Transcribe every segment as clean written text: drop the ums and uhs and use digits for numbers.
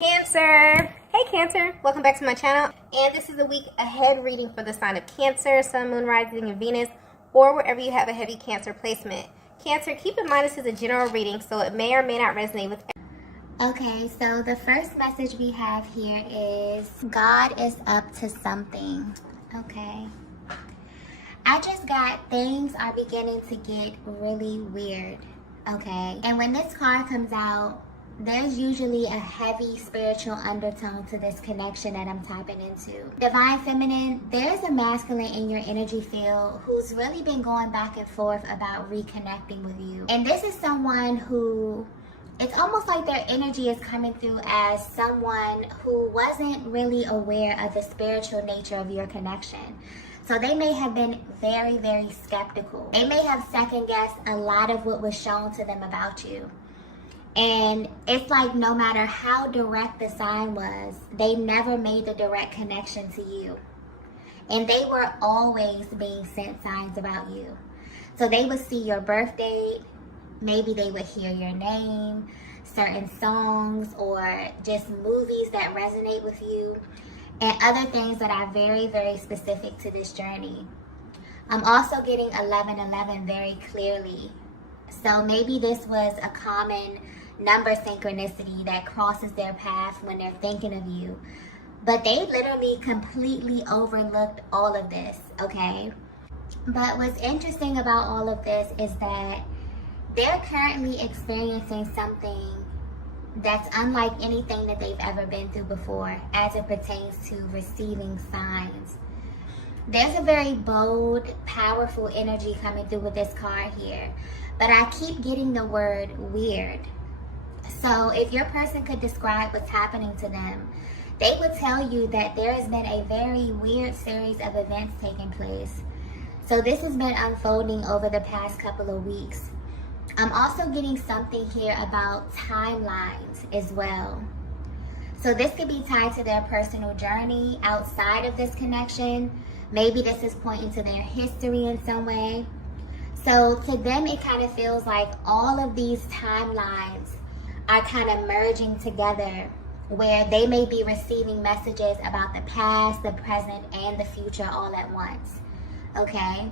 Cancer! Hey Cancer! Welcome back to my channel, and this is a week ahead reading for the sign of Cancer, Sun, Moon, Rising, and Venus, or wherever you have a heavy Cancer placement. Cancer, keep in mind this is a general reading, so it may or may not resonate with Okay, so the first message we have here is God is up to something. Okay. I just got things are beginning to get really weird. Okay. And when this card comes out, there's usually a heavy spiritual undertone to this connection that I'm tapping into. Divine Feminine, there's a masculine in your energy field who's really been going back and forth about reconnecting with you. And this is someone who, it's almost like their energy is coming through as someone who wasn't really aware of the spiritual nature of your connection. So they may have been very, very skeptical. They may have second guessed a lot of what was shown to them about you. And it's like no matter how direct the sign was, they never made the direct connection to you. And they were always being sent signs about you. So they would see your birth date, maybe they would hear your name, certain songs, or just movies that resonate with you, and other things that are very, very specific to this journey. I'm also getting 1111 very clearly. So maybe this was a common number synchronicity that crosses their path when they're thinking of you. But they literally completely overlooked all of this, okay? But what's interesting about all of this is that they're currently experiencing something that's unlike anything that they've ever been through before as it pertains to receiving signs. There's a very bold, powerful energy coming through with this card here, but I keep getting the word weird. So if your person could describe what's happening to them, they would tell you that there has been a very weird series of events taking place. So this has been unfolding over the past couple of weeks. I'm also getting something here about timelines as well. So this could be tied to their personal journey outside of this connection. Maybe this is pointing to their history in some way. So to them, it kind of feels like all of these timelines are kind of merging together, where they may be receiving messages about the past, the present, and the future all at once, okay?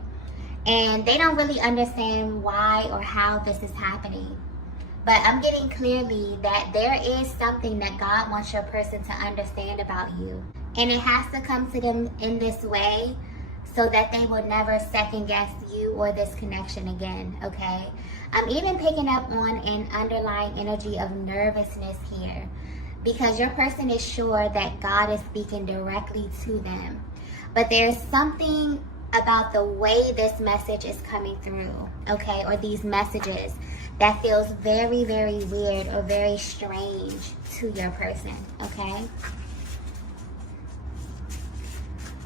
And they don't really understand why or how this is happening. But I'm getting clearly that there is something that God wants your person to understand about you. And it has to come to them in this way so that they will never second guess you or this connection again, okay? I'm even picking up on an underlying energy of nervousness here, because your person is sure that God is speaking directly to them. But there's something about the way this message is coming through, okay, or these messages that feels very, very weird or very strange to your person, okay?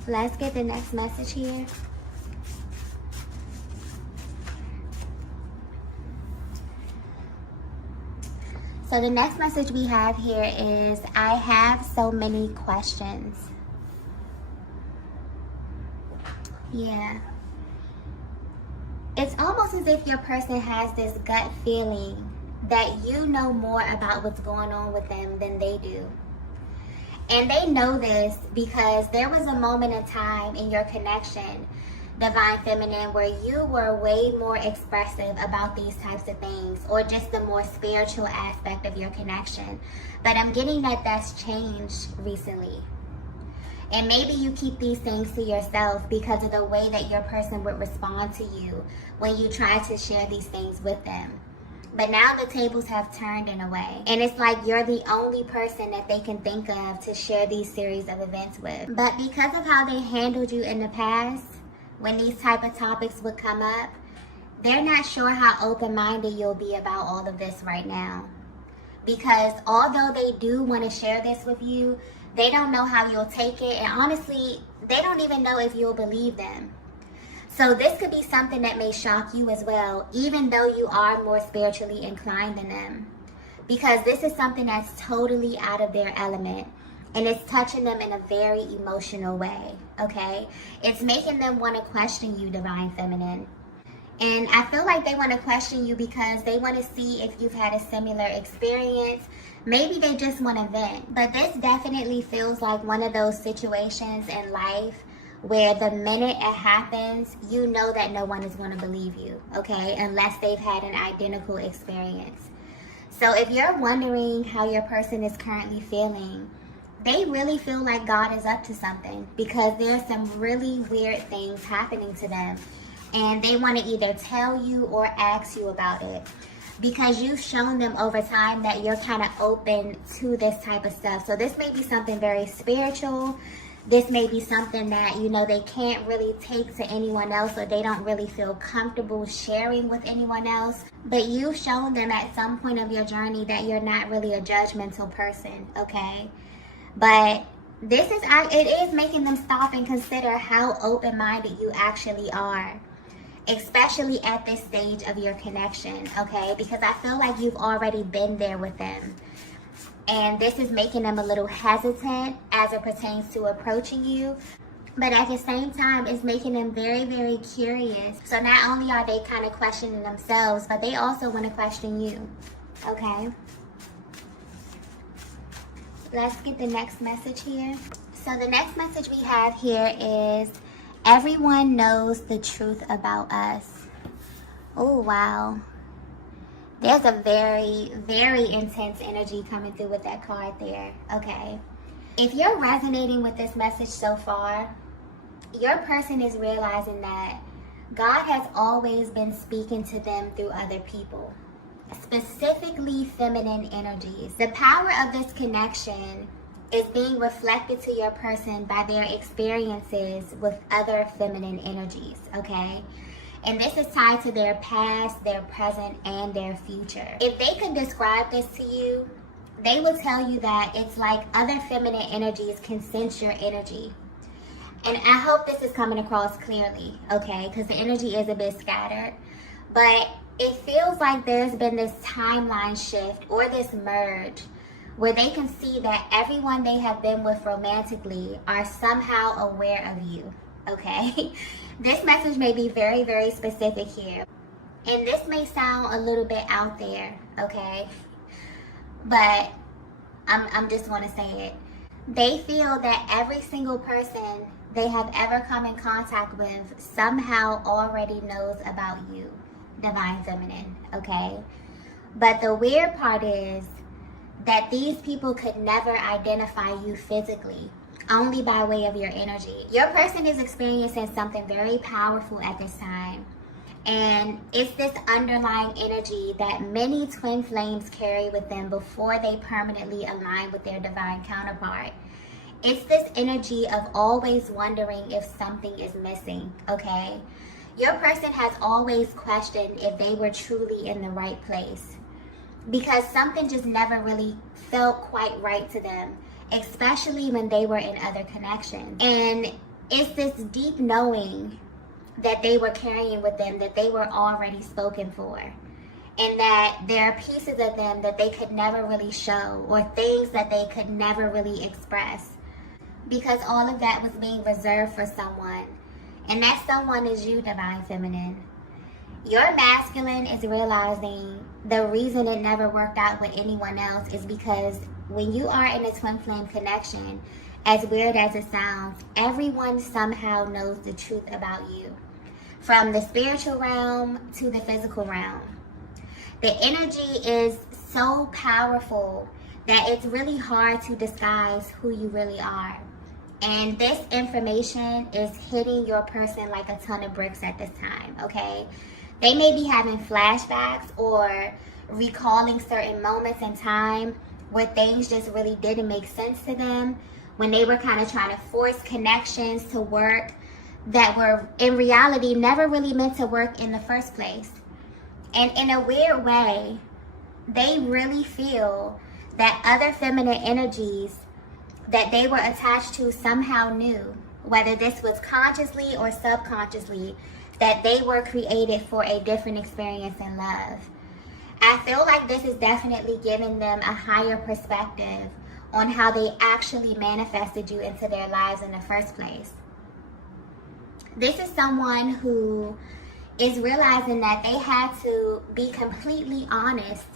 Let's get the next message here. So the next message we have here is, I have so many questions. Yeah. It's almost as if your person has this gut feeling that you know more about what's going on with them than they do. And they know this because there was a moment in time in your connection, Divine Feminine, where you were way more expressive about these types of things, or just the more spiritual aspect of your connection. But I'm getting that that's changed recently. And maybe you keep these things to yourself because of the way that your person would respond to you when you try to share these things with them. But now the tables have turned in a way. And it's like you're the only person that they can think of to share these series of events with. But because of how they handled you in the past, when these type of topics would come up, they're not sure how open-minded you'll be about all of this right now. Because although they do want to share this with you, they don't know how you'll take it. And honestly, they don't even know if you'll believe them. So this could be something that may shock you as well, even though you are more spiritually inclined than them. Because this is something that's totally out of their element. And it's touching them in a very emotional way, okay? It's making them want to question you, Divine Feminine. And I feel like they want to question you because they want to see if you've had a similar experience. Maybe they just want to vent. But this definitely feels like one of those situations in life where the minute it happens, you know that no one is going to believe you, okay? Unless they've had an identical experience. So if you're wondering how your person is currently feeling, they really feel like God is up to something because there's some really weird things happening to them. And they want to either tell you or ask you about it because you've shown them over time that you're kind of open to this type of stuff. So this may be something very spiritual. This may be something that, you know, they can't really take to anyone else, or they don't really feel comfortable sharing with anyone else. But you've shown them at some point of your journey that you're not really a judgmental person, okay? But it is making them stop and consider how open-minded you actually are, especially at this stage of your connection, okay? Because I feel like you've already been there with them. And this is making them a little hesitant as it pertains to approaching you. But at the same time, it's making them very, very curious. So not only are they kind of questioning themselves, but they also want to question you, okay? Let's get the next message here. So the next message we have here is, everyone knows the truth about us. Oh, wow. There's a very, very intense energy coming through with that card there, okay? If you're resonating with this message so far, your person is realizing that God has always been speaking to them through other people, specifically feminine energies. The power of this connection is being reflected to your person by their experiences with other feminine energies, okay? And this is tied to their past, their present, and their future. If they could describe this to you, they will tell you that it's like other feminine energies can sense your energy. And I hope this is coming across clearly, okay? Because the energy is a bit scattered. But it feels like there's been this timeline shift or this merge where they can see that everyone they have been with romantically are somehow aware of you, okay? This message may be very, very specific here. And this may sound a little bit out there, okay? But I'm just going to say it. They feel that every single person they have ever come in contact with somehow already knows about you, Divine Feminine, okay? But the weird part is that these people could never identify you physically, only by way of your energy. Your person is experiencing something very powerful at this time. And it's this underlying energy that many twin flames carry with them before they permanently align with their divine counterpart. It's this energy of always wondering if something is missing, okay? Your person has always questioned if they were truly in the right place, because something just never really felt quite right to them, especially when they were in other connections. And it's this deep knowing that they were carrying with them, that they were already spoken for, and that there are pieces of them that they could never really show, or things that they could never really express, because all of that was being reserved for someone. And that someone is you, Divine Feminine. Your masculine is realizing the reason it never worked out with anyone else is because when you are in a twin flame connection, as weird as it sounds, everyone somehow knows the truth about you, from the spiritual realm to the physical realm. The energy is so powerful that it's really hard to disguise who you really are. And this information is hitting your person like a ton of bricks at this time, okay? They may be having flashbacks or recalling certain moments in time where things just really didn't make sense to them, when they were kind of trying to force connections to work that were in reality never really meant to work in the first place. And in a weird way, they really feel that other feminine energies that they were attached to somehow knew, whether this was consciously or subconsciously, that they were created for a different experience in love. I feel like this is definitely giving them a higher perspective on how they actually manifested you into their lives in the first place. This is someone who is realizing that they had to be completely honest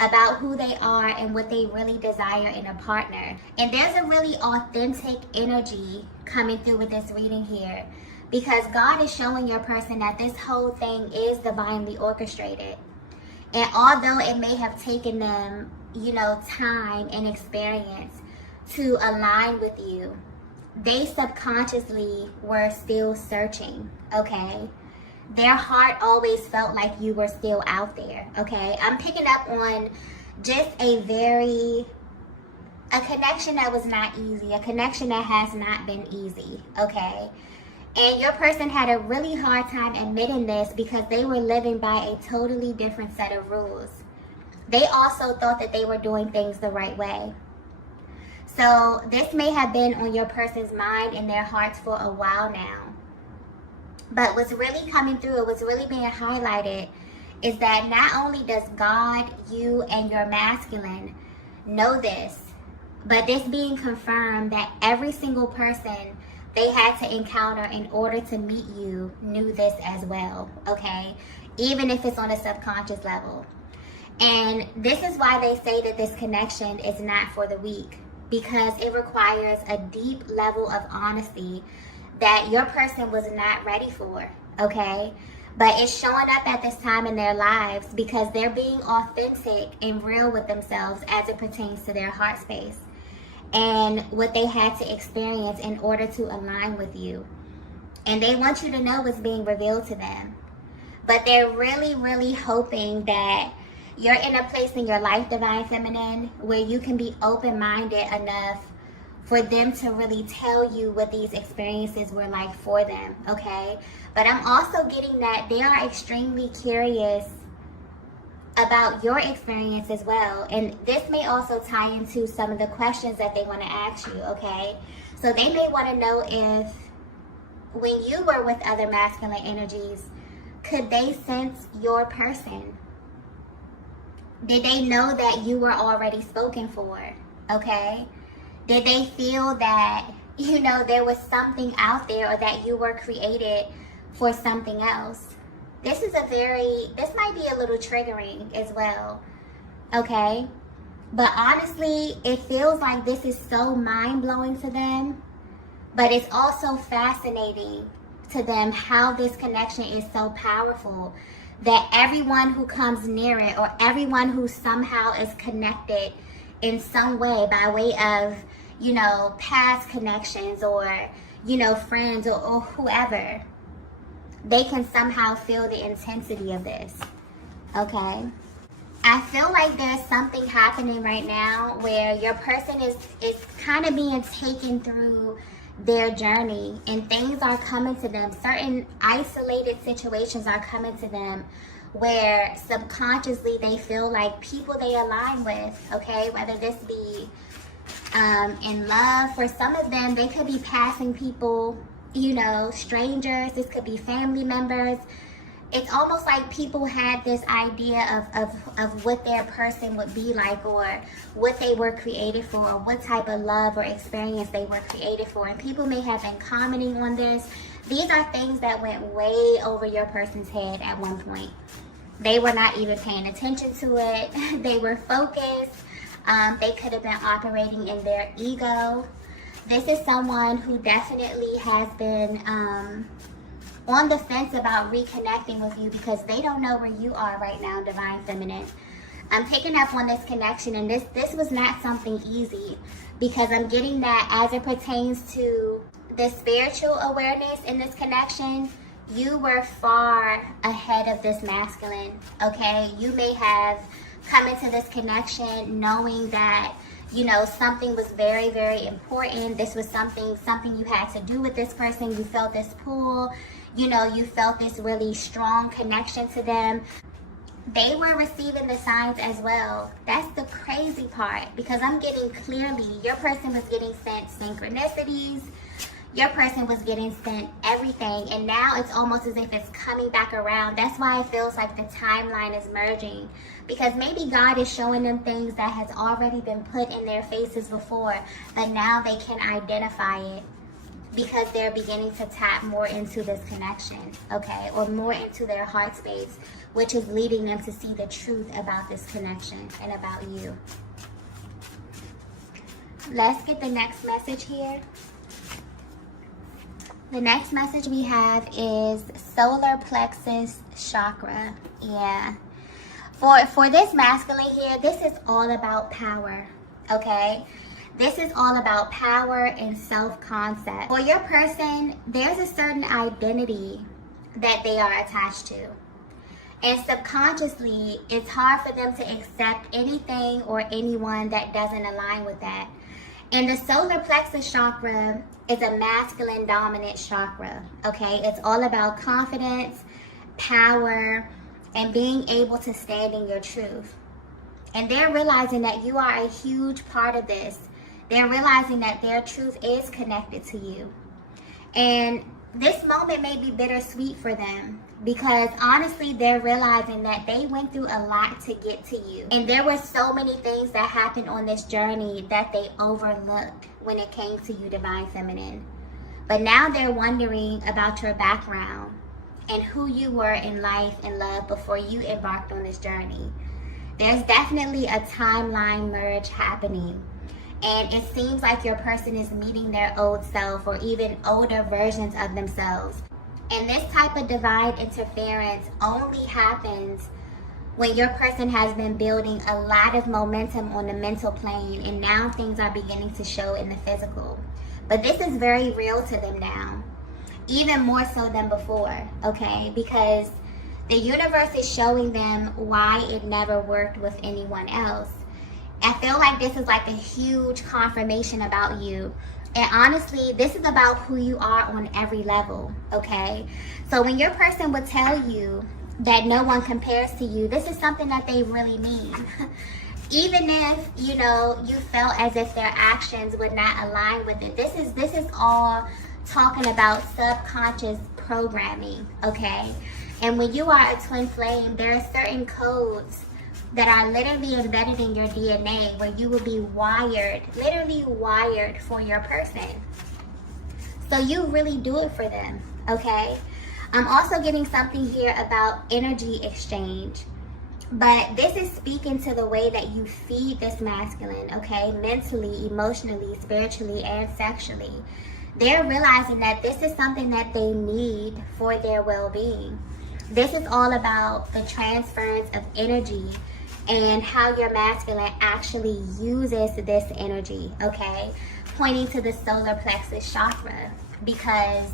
about who they are and what they really desire in a partner. And there's a really authentic energy coming through with this reading here, because God is showing your person that this whole thing is divinely orchestrated. And although it may have taken them, time and experience to align with you, they subconsciously were still searching, okay? Their heart always felt like you were still out there, okay? I'm picking up on just a connection that was not easy, a connection that has not been easy, okay? And your person had a really hard time admitting this because they were living by a totally different set of rules. They also thought that they were doing things the right way. So this may have been on your person's mind and their hearts for a while now. But what's really coming through, what's really being highlighted, is that not only does God, you, and your masculine know this, but this being confirmed that every single person they had to encounter in order to meet you knew this as well, okay? Even if it's on a subconscious level. And this is why they say that this connection is not for the weak, because it requires a deep level of honesty that your person was not ready for, okay? But it's showing up at this time in their lives because they're being authentic and real with themselves as it pertains to their heart space and what they had to experience in order to align with you. And they want you to know what's being revealed to them. But they're really, really hoping that you're in a place in your life, Divine Feminine, where you can be open-minded enough for them to really tell you what these experiences were like for them, okay? But I'm also getting that they are extremely curious about your experience as well. And this may also tie into some of the questions that they want to ask you, okay? So they may want to know if when you were with other masculine energies, could they sense your person? Did they know that you were already spoken for, okay? Did they feel that, there was something out there or that you were created for something else? This might be a little triggering as well, okay? But honestly, it feels like this is so mind-blowing to them, but it's also fascinating to them how this connection is so powerful that everyone who comes near it or everyone who somehow is connected in some way by way of, past connections or, friends or whoever, they can somehow feel the intensity of this, okay? I feel like there's something happening right now where your person is kind of being taken through their journey and things are coming to them. Certain isolated situations are coming to them where subconsciously they feel like people they align with, okay? Whether this be in love. For some of them, they could be passing people, strangers. This could be family members. It's almost like people had this idea of what their person would be like or what they were created for or what type of love or experience they were created for. And people may have been commenting on this. These are things that went way over your person's head at one point. They were not even paying attention to it. They were focused. They could have been operating in their ego. This is someone who definitely has been on the fence about reconnecting with you because they don't know where you are right now, Divine Feminine. I'm picking up on this connection, and this was not something easy because I'm getting that as it pertains to the spiritual awareness in this connection, you were far ahead of this masculine, okay? You may have come into this connection knowing that, something was very, very important. This was something you had to do with this person. You felt this pull. You felt this really strong connection to them. They were receiving the signs as well. That's the crazy part because I'm getting clearly your person was getting sent synchronicities. Your person was getting sent everything. And now it's almost as if it's coming back around. That's why it feels like the timeline is merging. Because maybe God is showing them things that has already been put in their faces before. But now they can identify it. because they're beginning to tap more into this connection, okay, or more into their heart space, which is leading them to see the truth about this connection and about you. Let's get the next message here. The next message we have is solar plexus chakra. Yeah. For this masculine here, this is all about power, okay? This is all about power and self-concept. For your person, there's a certain identity that they are attached to. And subconsciously, it's hard for them to accept anything or anyone that doesn't align with that. And the solar plexus chakra is a masculine dominant chakra, okay? It's all about confidence, power, and being able to stand in your truth. And they're realizing that you are a huge part of this. They're realizing that their truth is connected to you. And this moment may be bittersweet for them because honestly, they're realizing that they went through a lot to get to you. And there were so many things that happened on this journey that they overlooked when it came to you, Divine Feminine. But now they're wondering about your background and who you were in life and love before you embarked on this journey. There's definitely a timeline merge happening. And it seems like your person is meeting their old self or even older versions of themselves. And this type of divine interference only happens when your person has been building a lot of momentum on the mental plane and now things are beginning to show in the physical. But this is very real to them now, even more so than before, okay? Because the universe is showing them why it never worked with anyone else. I feel like this is like a huge confirmation about you. And honestly, this is about who you are on every level, okay? So when your person would tell you that no one compares to you, this is something that they really mean. Even if, you know, you felt as if their actions would not align with it. This is all talking about subconscious programming, okay? And when you are a twin flame, there are certain codes that are literally embedded in your DNA where you will be wired, literally wired for your person. So you really do it for them, okay? I'm also getting something here about energy exchange. But this is speaking to the way that you feed this masculine, okay? Mentally, emotionally, spiritually, and sexually. They're realizing that this is something that they need for their well-being. This is all about the transference of energy and how your masculine actually uses this energy, okay? Pointing to the solar plexus chakra, because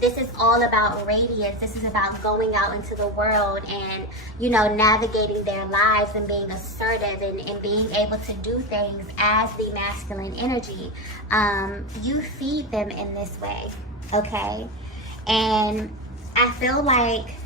this is all about radiance. This is about going out into the world and, you know, navigating their lives and being assertive and being able to do things as the masculine energy. You feed them in this way, okay? And I feel like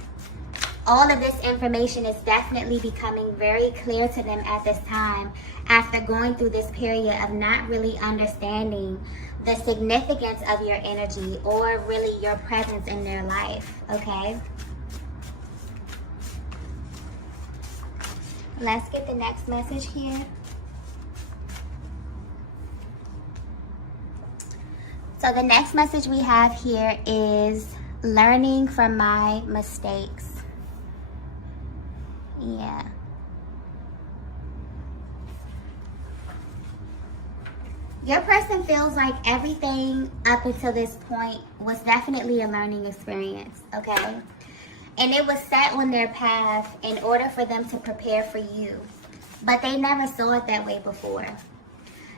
all of this information is definitely becoming very clear to them at this time after going through this period of not really understanding the significance of your energy or really your presence in their life, okay? Let's get the next message here. So the next message we have here is learning from my mistakes. Yeah. Your person feels like everything up until this point was definitely a learning experience, okay? And it was set on their path in order for them to prepare for you. But they never saw it that way before.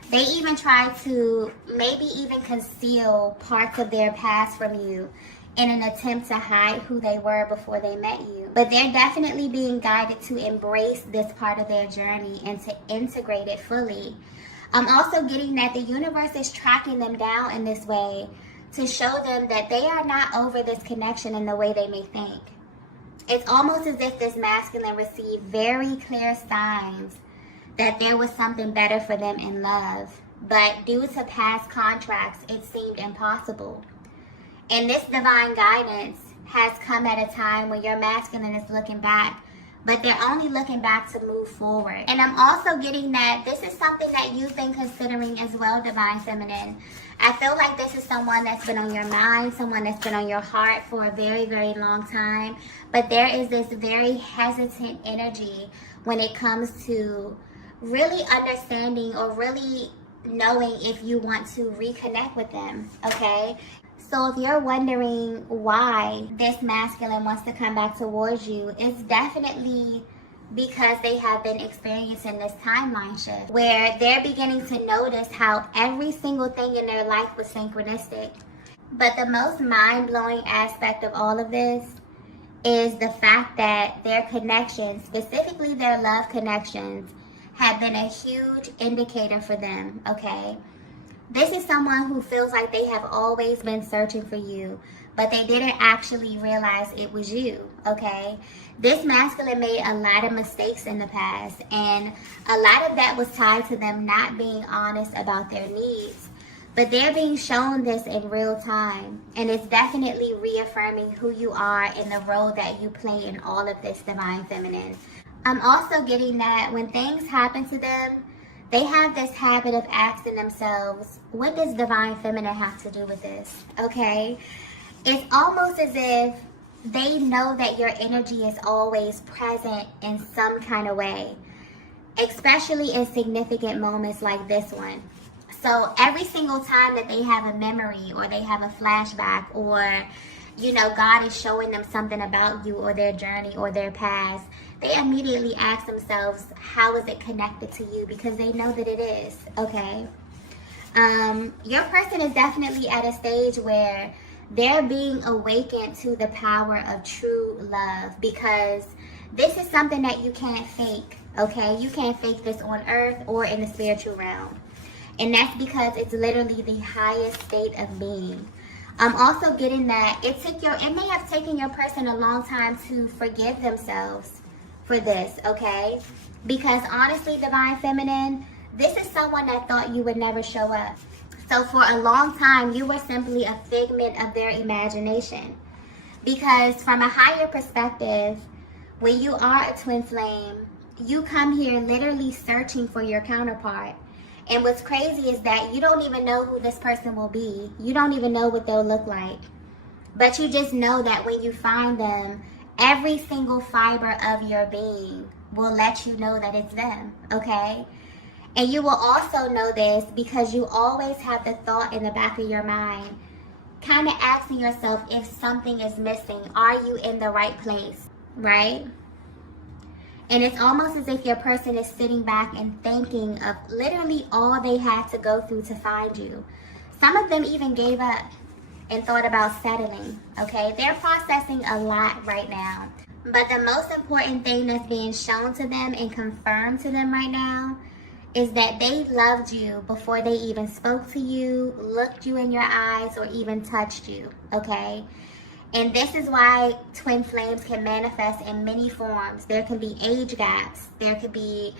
They even tried to maybe even conceal parts of their past from you in an attempt to hide who they were before they met you. But they're definitely being guided to embrace this part of their journey and to integrate it fully. I'm also getting that the universe is tracking them down in this way to show them that they are not over this connection in the way they may think. It's almost as if this masculine received very clear signs that there was something better for them in love. But due to past contracts, it seemed impossible. And this divine guidance has come at a time when your masculine is looking back but they're only looking back to move forward. And I'm also getting that this is something that you've been considering as well, Divine Feminine. I feel like this is someone that's been on your mind, someone that's been on your heart for a very, very long time. But there is this very hesitant energy when it comes to really understanding or really knowing if you want to reconnect with them, okay? So if you're wondering why this masculine wants to come back towards you, it's definitely because they have been experiencing this timeline shift where they're beginning to notice how every single thing in their life was synchronistic. But the most mind-blowing aspect of all of this is the fact that their connections, specifically their love connections, have been a huge indicator for them, okay? This is someone who feels like they have always been searching for you, but they didn't actually realize it was you, okay? This masculine made a lot of mistakes in the past, and a lot of that was tied to them not being honest about their needs. But they're being shown this in real time, and it's definitely reaffirming who you are and the role that you play in all of this, Divine Feminine. I'm also getting that when things happen to them, they have this habit of asking themselves, what does Divine Feminine have to do with this? Okay? It's almost as if they know that your energy is always present in some kind of way, especially in significant moments like this one. So every single time that they have a memory or they have a flashback or, you know, God is showing them something about you or their journey or their past, they immediately ask themselves, how is it connected to you? Because they know that it is, okay? Your person is definitely at a stage where they're being awakened to the power of true love, because this is something that you can't fake, okay? You can't fake this on earth or in the spiritual realm. And that's because it's literally the highest state of being. I'm also getting that it may have taken your person a long time to forgive themselves for this, okay? Because honestly, Divine Feminine, this is someone that thought you would never show up. So for a long time, you were simply a figment of their imagination. Because from a higher perspective, when you are a twin flame, you come here literally searching for your counterpart. And what's crazy is that you don't even know who this person will be. You don't even know what they'll look like. But you just know that when you find them, every single fiber of your being will let you know that it's them, okay? And you will also know this because you always have the thought in the back of your mind, kind of asking yourself if something is missing. Are you in the right place, right? And it's almost as if your person is sitting back and thinking of literally all they had to go through to find you. Some of them even gave up and thought about settling, okay? They're processing a lot right now. But the most important thing that's being shown to them and confirmed to them right now is that they loved you before they even spoke to you, looked you in your eyes, or even touched you, okay? And this is why twin flames can manifest in many forms. There can be age gaps. There could be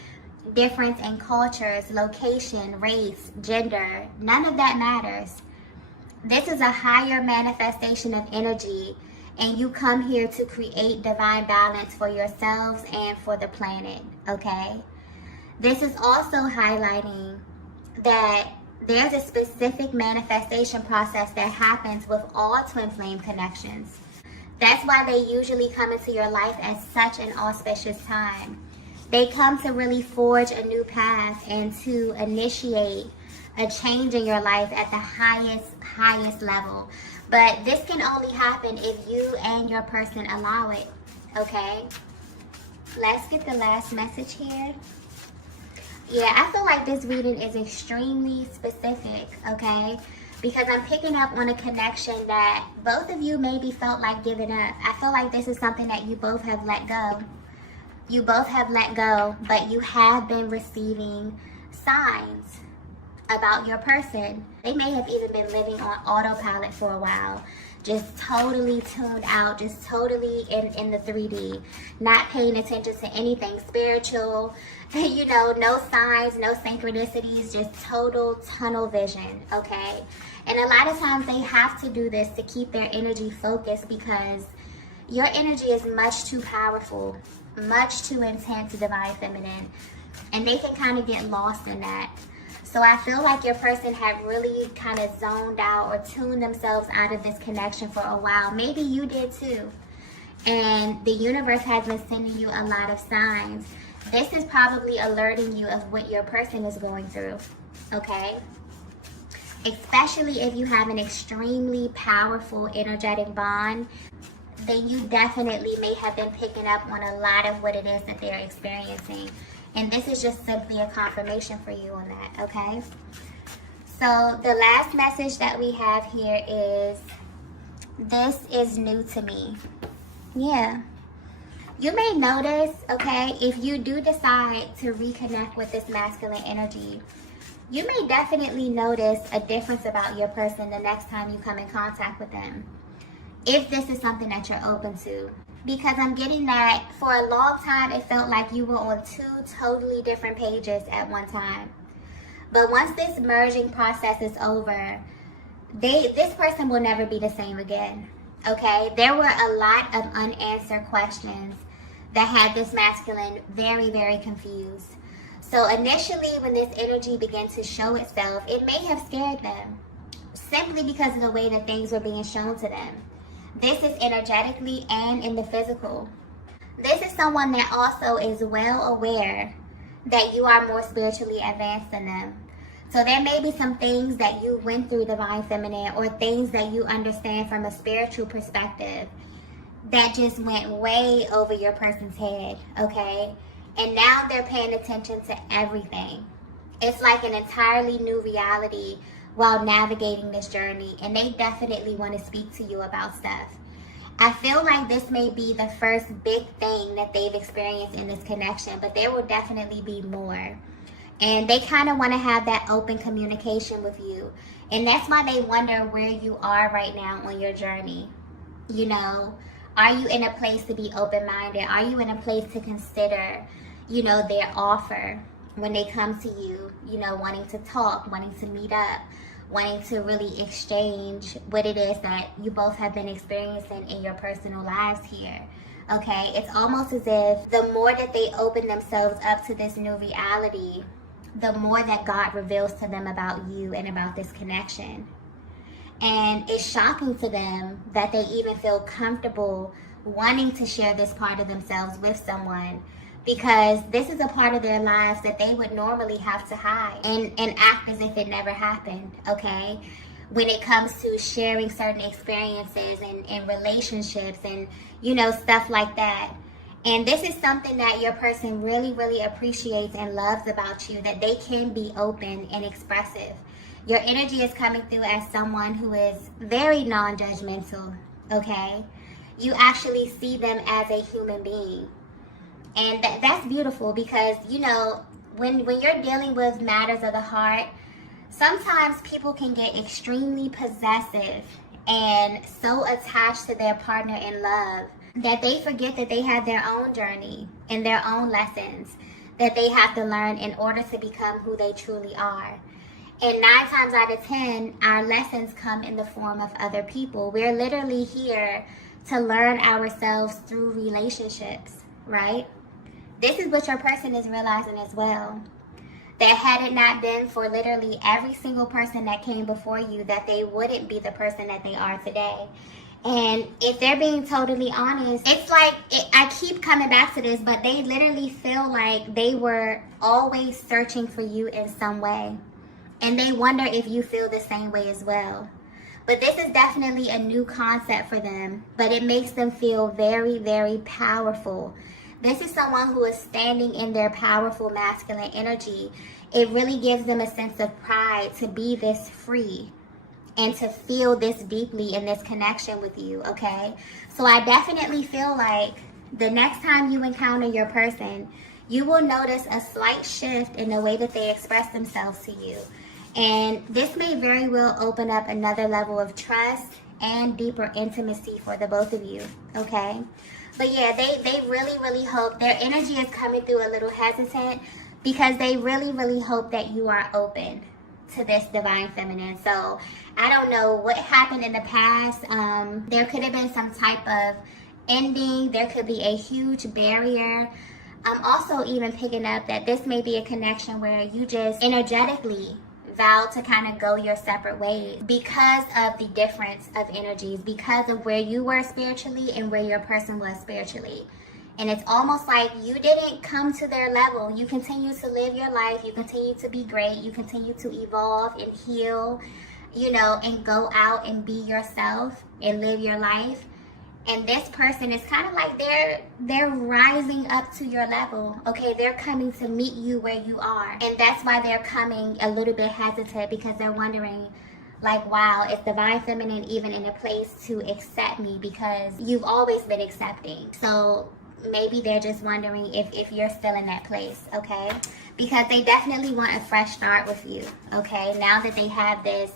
difference in cultures, location, race, gender. None of that matters. This is a higher manifestation of energy, and you come here to create divine balance for yourselves and for the planet, okay? This is also highlighting that there's a specific manifestation process that happens with all twin flame connections. That's why they usually come into your life at such an auspicious time. They come to really forge a new path and to initiate a change in your life at the highest level. But this can only happen if you and your person allow it, okay? Let's get the last message here. Yeah, I feel like this reading is extremely specific, okay? Because I'm picking up on a connection that both of you maybe felt like giving up. I feel like this is something that you both have let go. You both have let go, but you have been receiving signs about your person. They may have even been living on autopilot for a while, just totally tuned out, just totally in the 3D, not paying attention to anything spiritual, you know, no signs, no synchronicities, just total tunnel vision, okay? And a lot of times they have to do this to keep their energy focused because your energy is much too powerful much too intense divine feminine, and they can kind of get lost in that. So I feel like your person had really kind of zoned out or tuned themselves out of this connection for a while. Maybe you did too. And the universe has been sending you a lot of signs. This is probably alerting you of what your person is going through, okay? Especially if you have an extremely powerful energetic bond, then you definitely may have been picking up on a lot of what it is that they're experiencing. And this is just simply a confirmation for you on that, okay? So the last message that we have here is, this is new to me. Yeah. You may notice, okay, if you do decide to reconnect with this masculine energy, you may definitely notice a difference about your person the next time you come in contact with them, if this is something that you're open to. Because I'm getting that for a long time, it felt like you were on two totally different pages at one time. But once this merging process is over, this person will never be the same again. Okay, there were a lot of unanswered questions that had this masculine very, very confused. So initially, when this energy began to show itself, it may have scared them, simply because of the way that things were being shown to them. This is energetically and in the physical. This is someone that also is well aware that you are more spiritually advanced than them. So there may be some things that you went through, divine feminine, or things that you understand from a spiritual perspective that just went way over your person's head, okay? And now they're paying attention to everything. It's like an entirely new reality while navigating this journey, and they definitely want to speak to you about stuff. I feel like this may be the first big thing that they've experienced in this connection, but there will definitely be more. And they kind of want to have that open communication with you. And that's why they wonder where you are right now on your journey. You know, are you in a place to be open-minded? Are you in a place to consider, you know, their offer when they come to you, you know, wanting to talk, wanting to meet up, wanting to really exchange what it is that you both have been experiencing in your personal lives here. Okay, it's almost as if the more that they open themselves up to this new reality, the more that God reveals to them about you and about this connection. And it's shocking to them that they even feel comfortable wanting to share this part of themselves with someone, because this is a part of their lives that they would normally have to hide and act as if it never happened, okay? When it comes to sharing certain experiences and relationships and, you know, stuff like that. And this is something that your person really, really appreciates and loves about you, that they can be open and expressive. Your energy is coming through as someone who is very non-judgmental, okay? You actually see them as a human being. And that's beautiful, because, you know, when you're dealing with matters of the heart, sometimes people can get extremely possessive and so attached to their partner in love that they forget that they have their own journey and their own lessons that they have to learn in order to become who they truly are. And 9 times out of 10, our lessons come in the form of other people. We're literally here to learn ourselves through relationships, right? This is what your person is realizing as well. That had it not been for literally every single person that came before you, that they wouldn't be the person that they are today. And if they're being totally honest, it's like, I keep coming back to this, but they literally feel like they were always searching for you in some way. And they wonder if you feel the same way as well. But this is definitely a new concept for them, but it makes them feel very, very powerful. This is someone who is standing in their powerful masculine energy. It really gives them a sense of pride to be this free and to feel this deeply in this connection with you, okay? So I definitely feel like the next time you encounter your person, you will notice a slight shift in the way that they express themselves to you. And this may very well open up another level of trust and deeper intimacy for the both of you, okay? But yeah, they really, really hope, their energy is coming through a little hesitant, because they really, really hope that you are open to this divine feminine. So I don't know what happened in the past. There could have been some type of ending. There could be a huge barrier. I'm also even picking up that this may be a connection where you just energetically vow to kind of go your separate ways because of the difference of energies, because of where you were spiritually and where your person was spiritually. And it's almost like you didn't come to their level. You continue to live your life. You continue to be great. You continue to evolve and heal, you know, and go out and be yourself and live your life. And this person is kind of like they're rising up to your level. Okay, they're coming to meet you where you are. And that's why they're coming a little bit hesitant, because they're wondering, like, wow, is Divine Feminine even in a place to accept me? Because you've always been accepting. So maybe they're just wondering if you're still in that place, okay? Because they definitely want a fresh start with you, okay? Now that they have this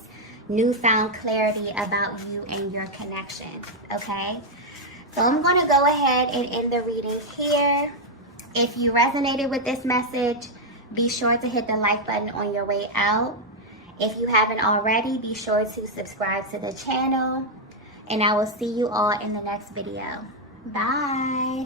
newfound clarity about you and your connection, okay? So I'm going to go ahead and end the reading here. If you resonated with this message, be sure to hit the like button on your way out. If you haven't already, be sure to subscribe to the channel. And I will see you all in the next video. Bye.